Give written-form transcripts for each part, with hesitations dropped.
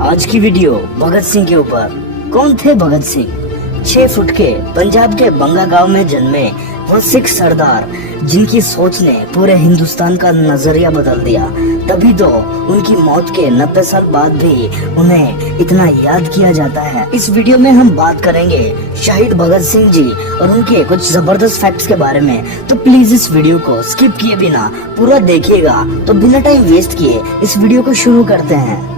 आज की वीडियो भगत सिंह के ऊपर। कौन थे भगत सिंह? 6 फुट के पंजाब के बंगा गांव में जन्मे वो सिख सरदार जिनकी सोच ने पूरे हिंदुस्तान का नजरिया बदल दिया। तभी तो उनकी मौत के 90 साल बाद भी उन्हें इतना याद किया जाता है। इस वीडियो में हम बात करेंगे शहीद भगत सिंह जी और उनके कुछ जबरदस्त फैक्ट्स के बारे में। तो प्लीज इस वीडियो को स्किप किए बिना पूरा देखिएगा। तो बिना टाइम वेस्ट किए इस वीडियो को शुरू करते हैं।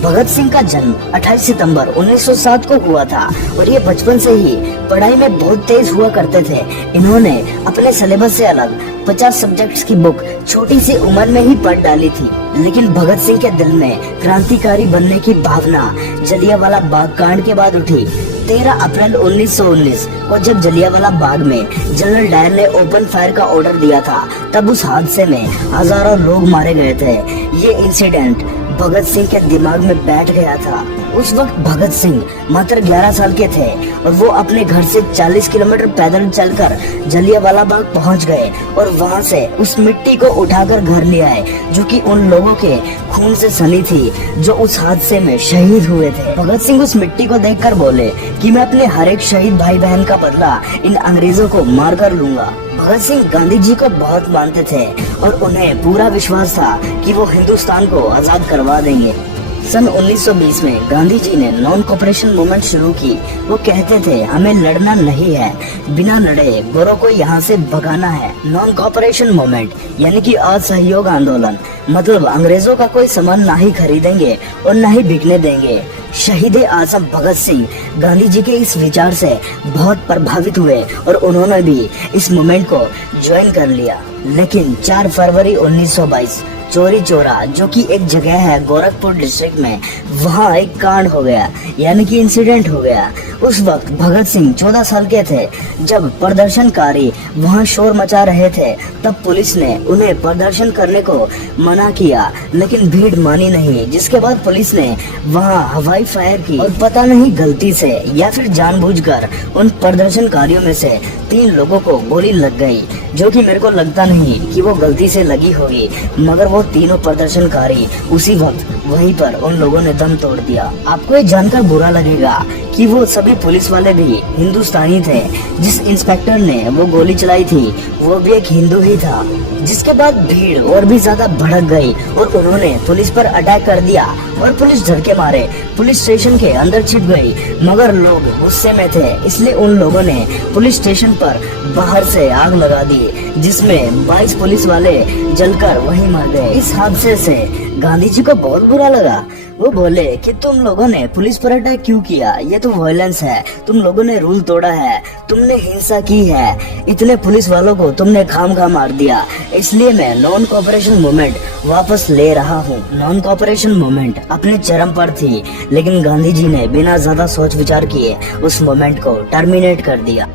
भगत सिंह का जन्म 28 सितंबर 1907 को हुआ था और ये बचपन से ही पढ़ाई में बहुत तेज हुआ करते थे। इन्होंने अपने सिलेबस से अलग 50 सब्जेक्ट्स की बुक छोटी सी उम्र में ही पढ़ डाली थी। लेकिन भगत सिंह के दिल में क्रांतिकारी बनने की भावना जलियांवाला बाग कांड के बाद उठी। 13 अप्रैल 1919 को जब जलियांवाला बाग में जनरल डायर ने ओपन फायर का ऑर्डर दिया था, तब उस हादसे में हजारों लोग मारे गए थे। ये इंसिडेंट भगत सिंह के दिमाग में बैठ गया था। उस वक्त भगत सिंह मात्र 11 साल के थे और वो अपने घर से 40 किलोमीटर पैदल चलकर जलियांवाला बाग पहुंच गए और वहां से उस मिट्टी को उठाकर घर ले आए, जो कि उन लोगों के खून से सनी थी जो उस हादसे में शहीद हुए थे। भगत सिंह उस मिट्टी को देखकर बोले कि मैं अपने हर एक शहीद भाई बहन का बदला इन अंग्रेजों को मार कर लूंगा। भगत सिंह गांधी जी को बहुत मानते थे और उन्हें पूरा विश्वास था कि वो हिंदुस्तान को आजाद करवा देंगे। सन 1920 में गांधी जी ने नॉन कोऑपरेशन मूवमेंट शुरू की। वो कहते थे हमें लड़ना नहीं है, बिना लड़े गोरों को यहाँ से भगाना है। नॉन कोऑपरेशन मूवमेंट यानी कि असहयोग आंदोलन, मतलब अंग्रेजों का कोई सामान ना ही खरीदेंगे और ना ही बिकने देंगे। शहीद आजम भगत सिंह गांधी जी के इस विचार से बहुत प्रभावित हुए और उन्होंने भी इस मूवमेंट को ज्वाइन कर लिया। लेकिन 4 फरवरी 1922 चोरी चोरा, जो कि एक जगह है गोरखपुर डिस्ट्रिक्ट में, वहाँ एक कांड हो गया, यानी कि इंसिडेंट हो गया। उस वक्त भगत सिंह 14 साल के थे। जब प्रदर्शनकारी वहाँ शोर मचा रहे थे, तब पुलिस ने उन्हें प्रदर्शन करने को मना किया, लेकिन भीड़ मानी नहीं, जिसके बाद पुलिस ने वहाँ हवाई फायर की और पता नहीं गलती से या फिर जानबूझकर उन प्रदर्शनकारियों में से 3 लोगों को गोली लग गई, जो कि मेरे को लगता नहीं कि वो गलती से लगी होगी, मगर वो तीनों प्रदर्शनकारी उसी वक्त वहीं पर उन लोगों ने दम तोड़ दिया। आपको ये जानकर बुरा लगेगा कि वो सभी पुलिस वाले भी हिंदुस्तानी थे। जिस इंस्पेक्टर ने वो गोली चलाई थी वो भी एक हिंदू ही था। जिसके बाद भीड़ और भी ज्यादा भड़क गई और उन्होंने पुलिस पर अटैक कर दिया और पुलिस झटके मारे पुलिस स्टेशन के अंदर छिप गई, मगर लोग गुस्से में थे, इसलिए उन लोगों ने पुलिस स्टेशन पर बाहर से आग लगा दी, जिसमें 22 पुलिस वाले जलकर वहीं मर गए। इस हादसे से गांधी जी को बहुत बुरा लगा। वो बोले कि तुम लोगों ने पुलिस पर अटैक क्यों किया? ये तो वायलेंस है, तुम लोगों ने रूल तोड़ा है, तुमने हिंसा की है, इतने पुलिस वालों को तुमने खामखा मार दिया, इसलिए मैं नॉन कोऑपरेशन मूवमेंट वापस ले रहा हूँ। नॉन कोऑपरेशन मूवमेंट अपने चरम पर थी, लेकिन गांधी जी ने बिना ज्यादा सोच विचार किए उस मूवमेंट को टर्मिनेट कर दिया।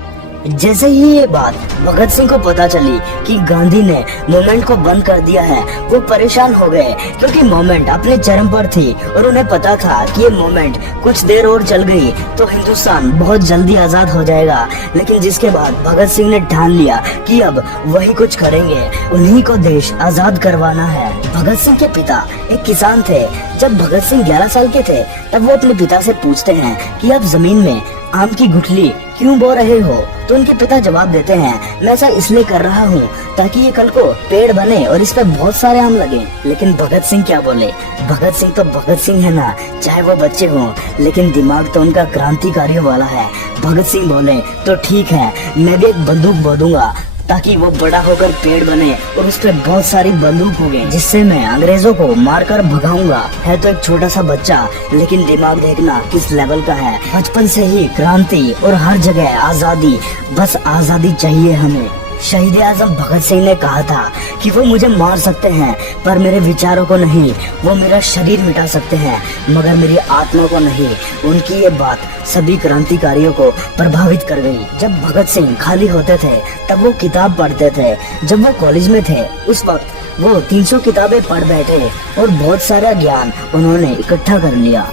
जैसे ही ये बात भगत सिंह को पता चली कि गांधी ने मूवमेंट को बंद कर दिया है, वो परेशान हो गए, क्योंकि मूवमेंट अपने चरम पर थी और उन्हें पता था कि ये मूवमेंट कुछ देर और चल गई तो हिंदुस्तान बहुत जल्दी आजाद हो जाएगा। लेकिन जिसके बाद भगत सिंह ने ठान लिया कि अब वही कुछ करेंगे, उन्हीं को देश आजाद करवाना है। भगत सिंह के पिता एक किसान थे। जब भगत सिंह 11 साल के थे, तब वो अपने पिता से पूछते हैं कि आप जमीन में आम की गुठली क्यों बो रहे हो? तो उनके पिता जवाब देते हैं, मैं ऐसा इसलिए कर रहा हूँ ताकि ये कल को पेड़ बने और इस पे बहुत सारे आम लगे। लेकिन भगत सिंह क्या बोले? भगत सिंह तो भगत सिंह है ना, चाहे वो बच्चे हों, लेकिन दिमाग तो उनका क्रांतिकारियों वाला है। भगत सिंह बोले तो ठीक है, मैं भी एक बंदूक बो दूंगा ताकि वो बड़ा होकर पेड़ बने और उस पे बहुत सारी बंदूक होंगे, जिससे मैं अंग्रेजों को मारकर भगाऊंगा। है तो एक छोटा सा बच्चा, लेकिन दिमाग देखना किस लेवल का है। बचपन से ही क्रांति और हर जगह आजादी, बस आजादी चाहिए हमें। शहीद आजम भगत सिंह ने कहा था कि वो मुझे मार सकते हैं पर मेरे विचारों को नहीं, वो मेरा शरीर मिटा सकते हैं मगर मेरी आत्मा को नहीं। उनकी ये बात सभी क्रांतिकारियों को प्रभावित कर गई। जब भगत सिंह खाली होते थे तब वो किताब पढ़ते थे। जब वो कॉलेज में थे उस वक्त वो 300 किताबें पढ़ बैठे और बहुत सारा ज्ञान उन्होंने इकट्ठा कर लिया।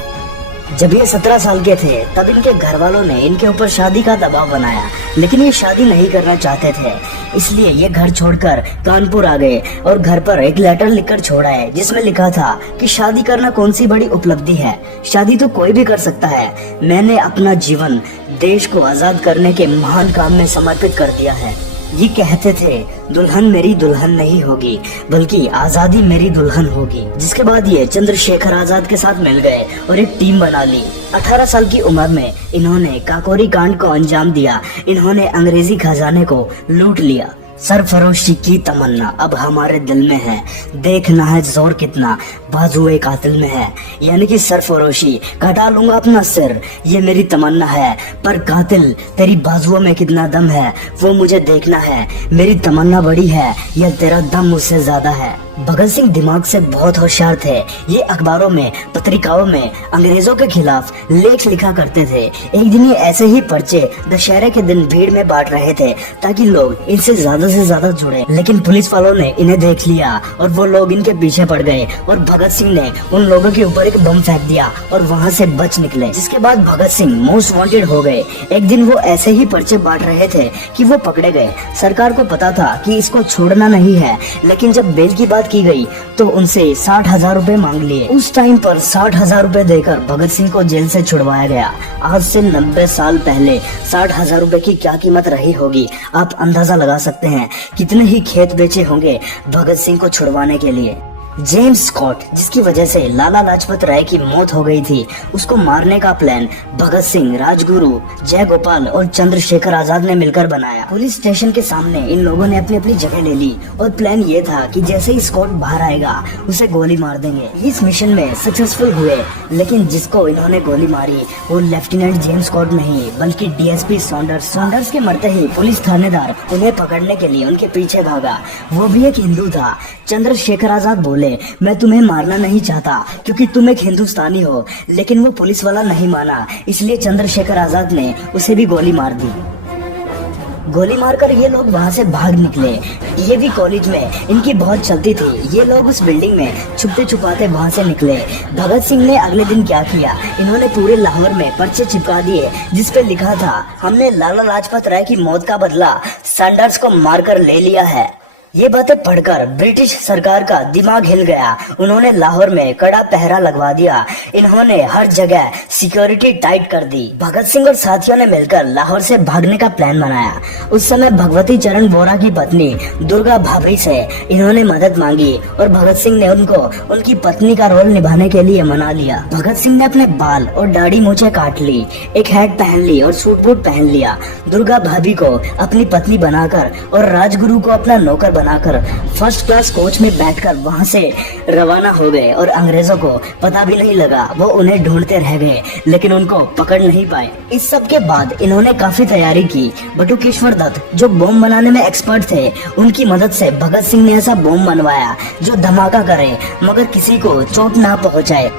जब ये 17 साल के थे तब इनके घर वालों ने इनके ऊपर शादी का दबाव बनाया, लेकिन ये शादी नहीं करना चाहते थे। इसलिए ये घर छोड़कर कानपुर आ गए और घर पर एक लेटर लिखकर छोड़ा है जिसमें लिखा था कि शादी करना कौन सी बड़ी उपलब्धि है, शादी तो कोई भी कर सकता है। मैंने अपना जीवन देश को आजाद करने के महान काम में समर्पित कर दिया है। ये कहते थे दुल्हन मेरी दुल्हन नहीं होगी बल्कि आजादी मेरी दुल्हन होगी। जिसके बाद ये चंद्रशेखर आजाद के साथ मिल गए और एक टीम बना ली। 18 साल की उम्र में इन्होंने काकोरी कांड को अंजाम दिया। इन्होंने अंग्रेजी खजाने को लूट लिया। सरफरोशी की तमन्ना अब हमारे दिल में है, देखना है जोर कितना बाजुए कातिल में है। यानी कि सरफरोशी, कटा लूंगा अपना सिर, ये मेरी तमन्ना है, पर कातिल तेरी बाजुओं में कितना दम है वो मुझे देखना है। मेरी तमन्ना बड़ी है या तेरा दम मुझसे ज्यादा है। भगत सिंह दिमाग से बहुत होशियार थे। ये अखबारों में, पत्रिकाओं में अंग्रेजों के खिलाफ लेख लिखा करते थे। एक दिन ये ऐसे ही पर्चे दशहरे के दिन भीड़ में बांट रहे थे ताकि लोग इनसे ज्यादा से ज्यादा जुड़े। लेकिन पुलिस वालों ने इन्हें देख लिया और वो लोग इनके पीछे पड़ गए और भगत सिंह ने उन लोगों के ऊपर एक बम फेंक दिया और वहाँ से बच निकले। जिसके बाद भगत सिंह मोस्ट वांटेड हो गए। एक दिन वो ऐसे ही पर्चे बांट रहे थे कि वो पकड़े गए। सरकार को पता था कि इसको छोड़ना नहीं है, लेकिन जब बेल की बात की गई तो उनसे 60,000 रुपए मांग लिए। उस टाइम पर 60,000 रुपए देकर भगत सिंह को जेल से छुड़वाया गया। आज से 90 साल पहले 60,000 रुपए की क्या कीमत रही होगी, आप अंदाजा लगा सकते हैं। कितने ही खेत बेचे होंगे भगत सिंह को छुड़वाने के लिए। जेम्स स्कॉट, जिसकी वजह से लाला लाजपत राय की मौत हो गई थी, उसको मारने का प्लान भगत सिंह, राजगुरु, जयगोपाल और चंद्रशेखर आजाद ने मिलकर बनाया। पुलिस स्टेशन के सामने इन लोगों ने अपनी अपनी जगह ले ली और प्लान ये था कि जैसे ही स्कॉट बाहर आएगा उसे गोली मार देंगे। इस मिशन में सक्सेसफुल हुए, लेकिन जिसको इन्होंने गोली मारी वो लेफ्टिनेंट जेम्स स्कॉट नहीं बल्कि डीएसपी सॉन्डर्स। सॉन्डर्स के मरते ही पुलिस थानेदार उन्हें पकड़ने के लिए उनके पीछे भागा। वो भी एक हिंदू था। चंद्रशेखर आजाद बोले मैं तुम्हें मारना नहीं चाहता क्योंकि तुम एक हिंदुस्तानी हो, लेकिन वो पुलिस वाला नहीं माना, इसलिए चंद्रशेखर आजाद ने उसे भी गोली मार दी। गोली मारकर ये लोग वहाँ से भाग निकले। डीएवी कॉलेज में इनकी बहुत चलती थी। ये लोग उस बिल्डिंग में छुपते छुपाते वहाँ से निकले। भगत सिंह ने अगले दिन क्या किया, इन्होंने पूरे लाहौर में पर्चे चिपका दिए जिस पे लिखा था हमने लाला लाजपत राय की मौत का बदला सैंडर्स को मारकर ले लिया है। ये बातें पढ़कर ब्रिटिश सरकार का दिमाग हिल गया। उन्होंने लाहौर में कड़ा पहरा लगवा दिया। इन्होंने हर जगह सिक्योरिटी टाइट कर दी। भगत सिंह और साथियों ने मिलकर लाहौर से भागने का प्लान बनाया। उस समय भगवती चरण बोरा की पत्नी दुर्गा भाभी से इन्होंने मदद मांगी और भगत सिंह ने उनको उनकी पत्नी का रोल निभाने के लिए मना लिया। भगत सिंह ने अपने बाल और दाढ़ी मूछें काट ली, एक हैट पहन ली और सूट बूट पहन लिया। दुर्गा भाभी को अपनी पत्नी बनाकर और राजगुरु को अपना नौकर बनाकर फर्स्ट क्लास कोच में बैठकर वहां से रवाना हो गए और अंग्रेजों को पता भी नहीं लगा। वो उन्हें ढूंढते रह गए लेकिन उनको पकड़ नहीं पाए। इस सब के बाद इन्होंने काफी तैयारी की। बटुकेश्वर दत्त जो बॉम्ब बनाने में एक्सपर्ट थे, उनकी मदद से भगत सिंह ने ऐसा बॉम्ब बनवाया जो धमाका करे मगर किसी को चोट ना पहुंचाए।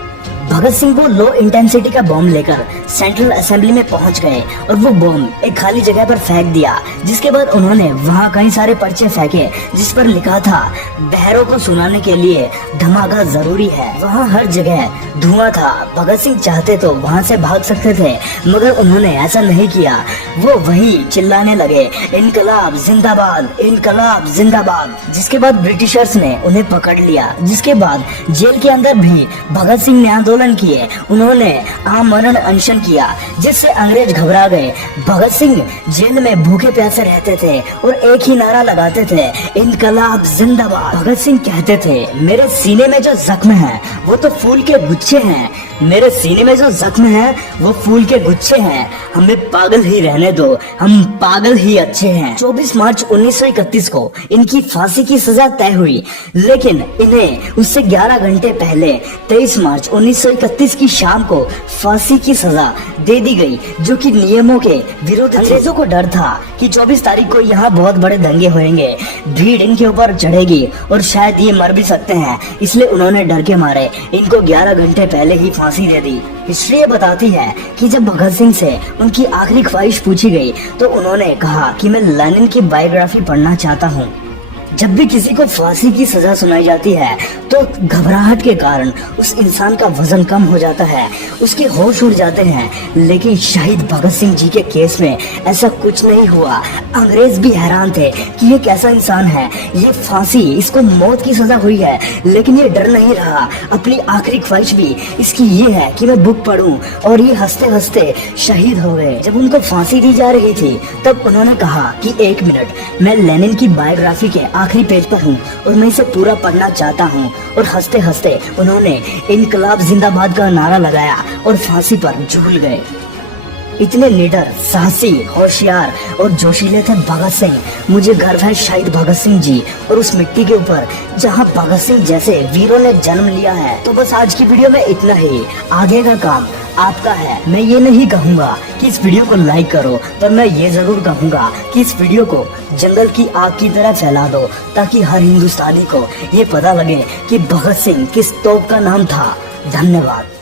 भगत सिंह वो लो इंटेंसिटी का बॉम्ब लेकर सेंट्रल असेंबली में पहुंच गए और वो बॉम्ब एक खाली जगह पर फेंक दिया। जिसके बाद उन्होंने वहां कई सारे पर्चे फेंके जिस पर लिखा था बहरों को सुनाने के लिए धमाका जरूरी है। वहां हर जगह धुआं था। भगत सिंह चाहते तो वहां से भाग सकते थे मगर उन्होंने ऐसा नहीं किया। वो वहीं चिल्लाने लगे इनकलाब जिंदाबाद, इनकलाब जिंदाबाद। जिसके बाद ब्रिटिशर्स ने उन्हें पकड़ लिया। जिसके बाद जेल के अंदर भी भगत सिंह ने आंदोलन किए। उन्होंने आमरण अनशन किया जिससे अंग्रेज घबरा गए। भगत सिंह जेल में भूखे प्यासे रहते थे और एक ही नारा लगाते थे इनकलाब जिंदाबाद। भगत सिंह कहते थे मेरे सीने में जो जख्म है वो तो फूल के गुच्छे हैं, मेरे सीने में जो जख्म है वो फूल के गुच्छे हैं। हमें पागल ही रहने दो, हम पागल ही अच्छे हैं। 24 मार्च 1931 को इनकी फांसी की सजा तय हुई, लेकिन इन्हें उससे 11 घंटे पहले 23 मार्च 1931 की शाम को फांसी की सजा दे दी गई, जो कि नियमों के विरुद्ध। अंग्रेजों को डर था कि 24 तारीख को यहाँ बहुत बड़े दंगे होंगे, भीड़ इनके ऊपर चढ़ेगी और शायद ये मर भी सकते हैं, इसलिए उन्होंने डर के मारे इनको 11 घंटे पहले ही फांसी दे दी। हिस्ट्री ये बताती है कि जब भगत सिंह से उनकी आखिरी ख्वाहिश पूछी गई तो उन्होंने कहा कि मैं लेनिन की बायोग्राफी पढ़ना चाहता हूँ। जब भी किसी को फांसी की सजा सुनाई जाती है तो घबराहट के कारण उस इंसान का वजन कम हो जाता है, उसके होश उड़ जाते हैं। लेकिन शहीद भगत सिंह जी के केस में ऐसा कुछ नहीं हुआ। अंग्रेज भी हैरान थे कि ये कैसा इंसान है, ये फांसी, इसको मौत की सजा हुई है, लेकिन ये डर नहीं रहा। अपनी आखिरी ख्वाहिश भी इसकी ये है कि मैं बुक पढूं, और ये हंसते हंसते शहीद हो गए। जब उनको फांसी दी जा रही थी तब उन्होंने कहा कि 1 मिनट, मैं लेनिन की बायोग्राफी के आखिरी पेज पर हूँ और मैं इसे पूरा पढ़ना चाहता हूँ। और हंसते हंसते उन्होंने इनकलाब जिंदाबाद का नारा लगाया और फांसी पर झूल गए। इतने निडर, साहसी, होशियार और जोशीले थे भगत सिंह। मुझे गर्व है शहीद भगत सिंह जी और उस मिट्टी के ऊपर जहां भगत सिंह जैसे वीरों ने जन्म लिया है। तो बस आज की वीडियो में इतना ही। आगे का काम आपका है। मैं ये नहीं कहूँगा कि इस वीडियो को लाइक करो, पर मैं ये जरूर कहूँगा कि इस वीडियो को जंगल की आग की तरह फैला दो, ताकि हर हिंदुस्तानी को ये पता लगे कि भगत सिंह किस तोप का नाम था। धन्यवाद।